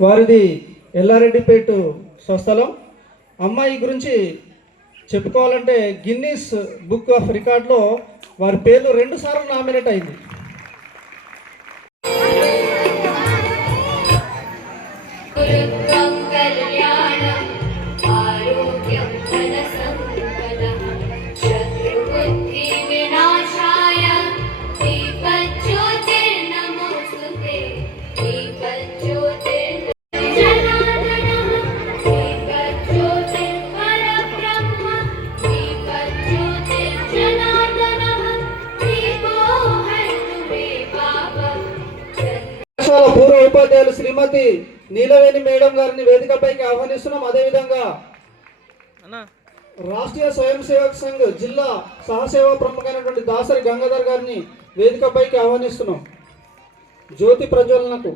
వారిది ఎల్లారెడ్డిపేట స్వస్థలం. అమ్మాయి గురించి చెప్పుకోవాలంటే గిన్నీస్ బుక్ ఆఫ్ రికార్డ్లో వారి పేర్లు 2 సార్లు నామినేట్ అయింది. పూర్వ ఉపాధ్యాయులు శ్రీమతి నీలవేణి మేడం గారిని వేదికపైకి ఆహ్వానిస్తున్నాం. అదేవిధంగా రాష్ట్రీయ స్వయం సేవక్ సంఘ్ జిల్లా సహసేవా ప్రముఖమైనటువంటి దాసరి గంగాధర్ గారిని వేదికపైకి ఆహ్వానిస్తున్నాం. జ్యోతి ప్రజ్వలనకు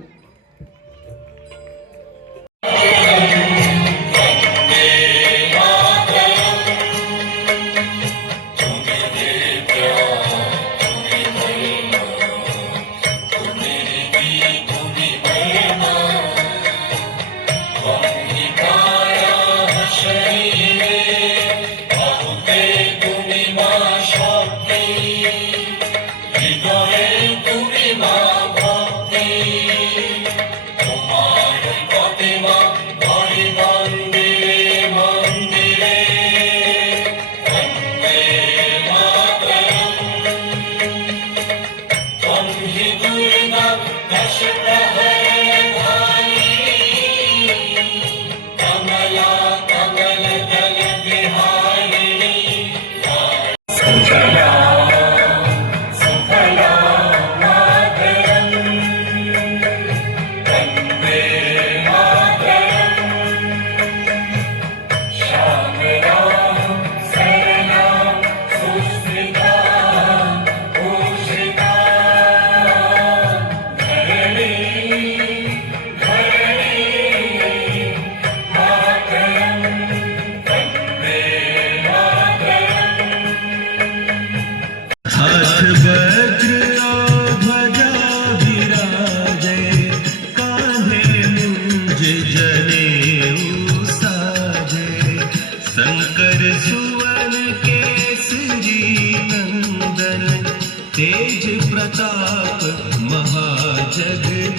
तेज प्रताप महाजगवंदन।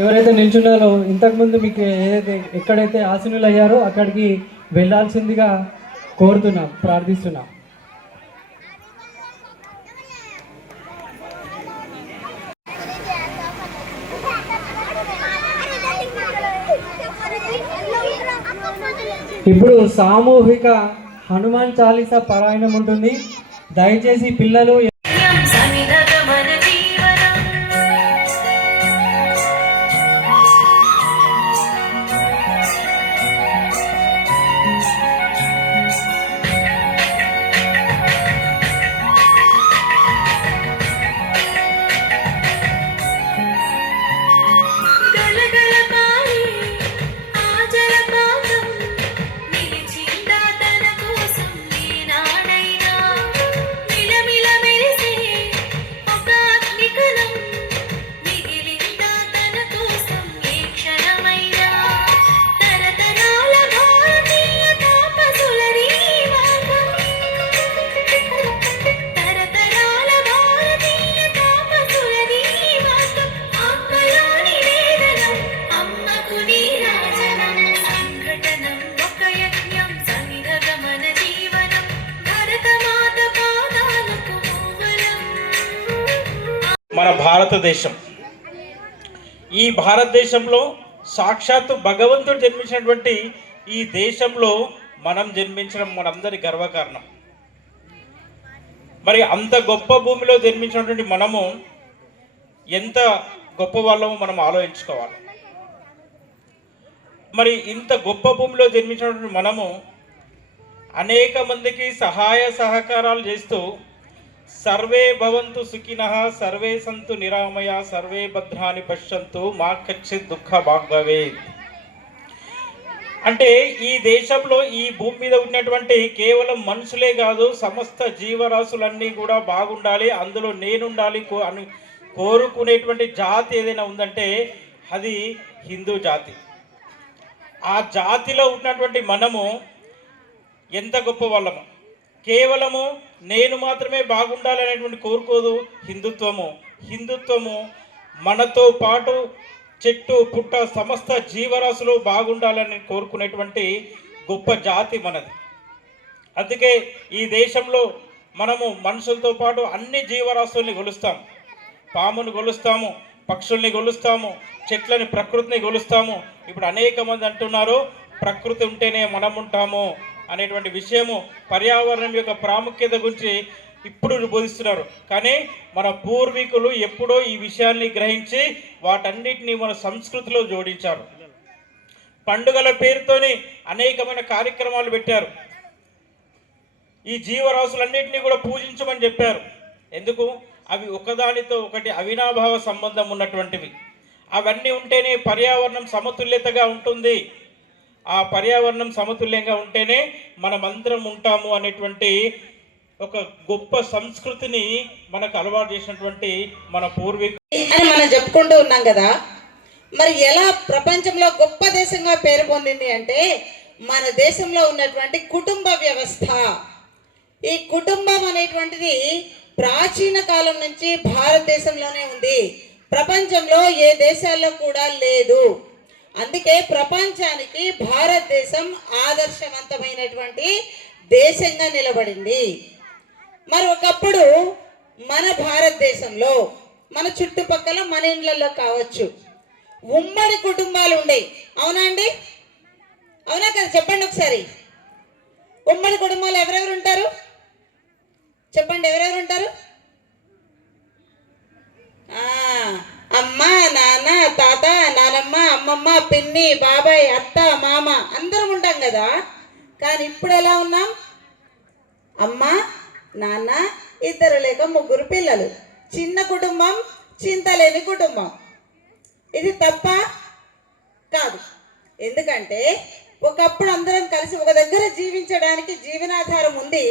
ఎవరైతే నిల్చున్నారో ఇంతకుముందు మీకు ఏదైతే ఎక్కడైతే ఆసీనులు అయ్యారో అక్కడికి వెళ్ళాల్సిందిగా కోరుతున్నాం, ప్రార్థిస్తున్నాం. ఇప్పుడు సామూహిక హనుమాన్ చాలీసా పారాయణం ఉంటుంది. దయచేసి పిల్లలు మన భారతదేశం, ఈ భారతదేశంలో సాక్షాత్తు భగవంతుడు జన్మించినటువంటి ఈ దేశంలో మనం జన్మించడం మనందరి గర్వకారణం. మరి అంత గొప్ప భూమిలో జన్మించినటువంటి మనము ఎంత గొప్ప వాళ్ళమో మనం ఆలోచించుకోవాలి. మరి ఇంత గొప్ప భూమిలో జన్మించినటువంటి మనము అనేక మందికి సహాయ సహకారాలు చేస్తూ సర్వే భవంతు సుఖినః సర్వే సంతు నిరామయ సర్వే భద్రాని పశ్యంతు మా కచ్చిత్ దుఃఖ భాగ్ భవేత్. అంటే ఈ దేశంలో ఈ భూమి మీద ఉన్నటువంటి కేవలం మనుషులే కాదు, సమస్త జీవరాశులన్నీ కూడా బాగుండాలి, అందులో నేనుండాలి అని కోరుకునేటువంటి జాతి ఏదైనా ఉందంటే అది హిందూ జాతి. ఆ జాతిలో ఉన్నటువంటి మనము ఎంత గొప్ప వాళ్ళము. కేవలము నేను మాత్రమే బాగుండాలి అనేటువంటి కోరుకోదు హిందుత్వము మనతో పాటు చెట్టు పుట్ట సమస్త జీవరాశులు బాగుండాలని కోరుకునేటువంటి గొప్ప జాతి మనది. అందుకే ఈ దేశంలో మనము మనుషులతో పాటు అన్ని జీవరాశుల్ని కొలుస్తాం. పాముని కొలుస్తాము, పక్షుల్ని కొలుస్తాము, చెట్లని, ప్రకృతిని కొలుస్తాము. ఇప్పుడు అనేక మంది అంటున్నారు ప్రకృతి ఉంటేనే మనం ఉంటాము అనేటువంటి విషయము, పర్యావరణం యొక్క ప్రాముఖ్యత గురించి ఇప్పుడు బోధిస్తున్నారు. కానీ మన పూర్వీకులు ఎప్పుడో ఈ విషయాన్ని గ్రహించి వాటన్నిటిని మన సంస్కృతిలో జోడించారు. పండుగల పేరుతోని అనేకమైన కార్యక్రమాలు పెట్టారు. ఈ జీవరాశులన్నింటినీ కూడా పూజించమని చెప్పారు. ఎందుకు? అవి ఒకదానితో ఒకటి అవినాభావ సంబంధం ఉన్నటువంటివి. అవన్నీ ఉంటేనే పర్యావరణం సమతుల్యతగా ఉంటుంది. ఆ పర్యావరణం సమతుల్యంగా ఉంటేనే మనమందరం ఉంటాము అనేటువంటి ఒక గొప్ప సంస్కృతిని మనకు అలవాటు చేసినటువంటి మన పూర్వీకులు అని మనం చెప్పుకుంటూ ఉన్నాం కదా. మరి ఎలా ప్రపంచంలో గొప్ప దేశంగా పేరు పొందింది అంటే మన దేశంలో ఉన్నటువంటి కుటుంబ వ్యవస్థ. ఈ కుటుంబం అనేటువంటిది ప్రాచీన కాలం నుంచి భారతదేశంలోనే ఉంది. ప్రపంచంలో ఏ దేశాల్లో కూడా లేదు. అందుకే ప్రపంచానికి భారతదేశం ఆదర్శవంతమైనటువంటి దేశంగా నిలబడింది. మరి ఒకప్పుడు మన భారతదేశంలో మన చుట్టుపక్కల మన ఇండ్లలో కావచ్చు ఉమ్మడి కుటుంబాలు ఉండేవి. అవునా అండి? అవునా కదా? చెప్పండి ఒకసారి. ఉమ్మడి కుటుంబాలు ఎవరెవరు ఉంటారు? చెప్పండి, ఎవరెవరు ఉంటారు? అమ్మ, నాన్న, తాత, నానమ్మ, అమ్మమ్మ, పిన్ని, బాబాయ్, అత్త, మామ అందరం ఉంటాం కదా. కానీ ఇప్పుడు ఎలా ఉన్నాం? అమ్మ, నాన్న, ఇద్దరు లేక ముగ్గురు పిల్లలు, చిన్న కుటుంబం, చింతలేని కుటుంబం. ఇది తప్ప కాదు. ఎందుకంటే ఒకప్పుడు అందరం కలిసి ఒక దగ్గర జీవించడానికి జీవనాధారం ఉంది,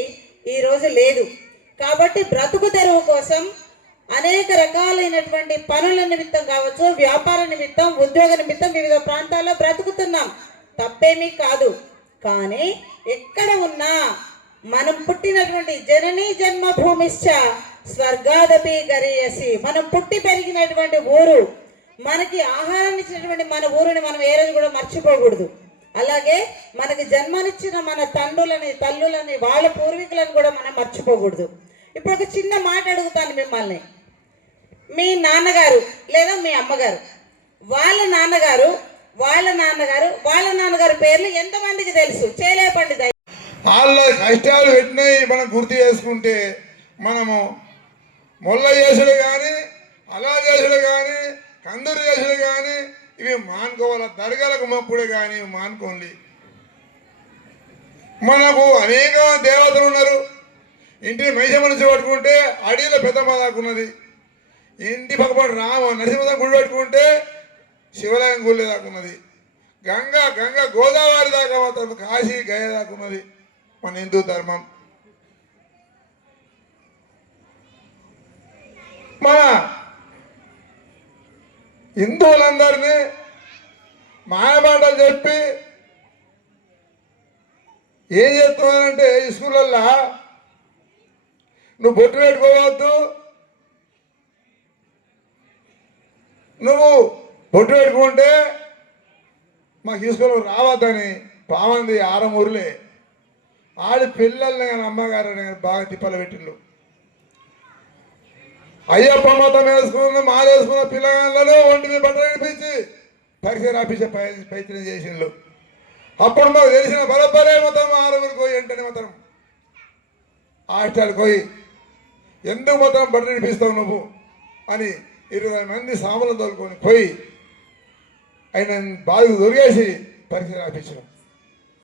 ఈరోజు లేదు. కాబట్టి బ్రతుకు తెరువు కోసం అనేక రకాలైనటువంటి పనుల నిమిత్తం కావచ్చు, వ్యాపార నిమిత్తం, ఉద్యోగ నిమిత్తం వివిధ ప్రాంతాల్లో బ్రతుకుతున్నాం. తప్పేమీ కాదు. కానీ ఎక్కడ ఉన్నా మనం పుట్టినటువంటి జననీ జన్మభూమిశ్చ స్వర్గాదపి గరీయసి, మనం పుట్టి పెరిగినటువంటి ఊరు, మనకి ఆహారాన్ని ఇచ్చినటువంటి మన ఊరిని మనం ఏ రోజు కూడా మర్చిపోకూడదు. అలాగే మనకి జన్మనిచ్చిన మన తండ్రులని, తల్లులని, వాళ్ళ పూర్వీకులను కూడా మనం మర్చిపోకూడదు. ఇప్పుడు ఒక చిన్న మాట అడుగుతాను మిమ్మల్ని. మీ నాన్నగారు లేదా మీ అమ్మగారు, వాళ్ళ నాన్నగారు, వాళ్ళ నాన్నగారు, వాళ్ళ నాన్నగారు పేర్లు ఎంతమందికి తెలుసు? చేయలేపండి. వాళ్ళ కష్టాలు పెట్టినాయి మనం గుర్తు చేసుకుంటే మనము మొల్ల చేసుడు కానీ, అలా చేసుడు కానీ, కందూరు చేసుడు కానీ ఇవి మానుకోవాలి. దర్గాలకు మొక్కుడే కానీ మానుకోండి. మనకు అనేక దేవతలు ఉన్నారు. ఇంటిని మైసమ్మ నుంచి పట్టుకుంటే అడవిలో పెద్దమ్మ దాకా ఉన్నది. ఇంటి పక్కపడి నరసింహ గుడి పెట్టుకుంటే శివలింగం గుడి దాకా ఉన్నది. గంగ గోదావరి దాకా మాత్రం కాశీ గయ దాకా ఉన్నది మన హిందూ ధర్మం. మన హిందువులందరినీ మాయమాటలు చెప్పి ఏం చేస్తున్నానంటే స్కూళ్ళల్లో నువ్వు బొట్టు పెట్టుకోవద్దు, నువ్వు బొట్టు పెట్టుకుంటే మాకు తీసుకొని రావద్దని పామంది ఆరమూరులే ఆడి పిల్లల్ని కానీ అమ్మగారిని కానీ బాగా తిప్పలు పెట్టిండు. అయ్యప్ప మతం వేసుకున్న మాలేసుకున్న పిల్లలను ఒంటి మీద బట్టలు నడిపించి పరీక్ష రాపించే ప్రయత్నం చేసిండు. అప్పుడు మాకు తెలిసిన బలపరే మతం ఆరుగురికి పోయి వెంటనే మతం హాస్టల్కి పోయి ఎందుకు మొత్తం బట్టలు నడిపిస్తావు నువ్వు అని 20 మంది సాములను తోలుకొని పోయి ఆయన బాధకు దొరికేసి పరీక్ష రాపించాం.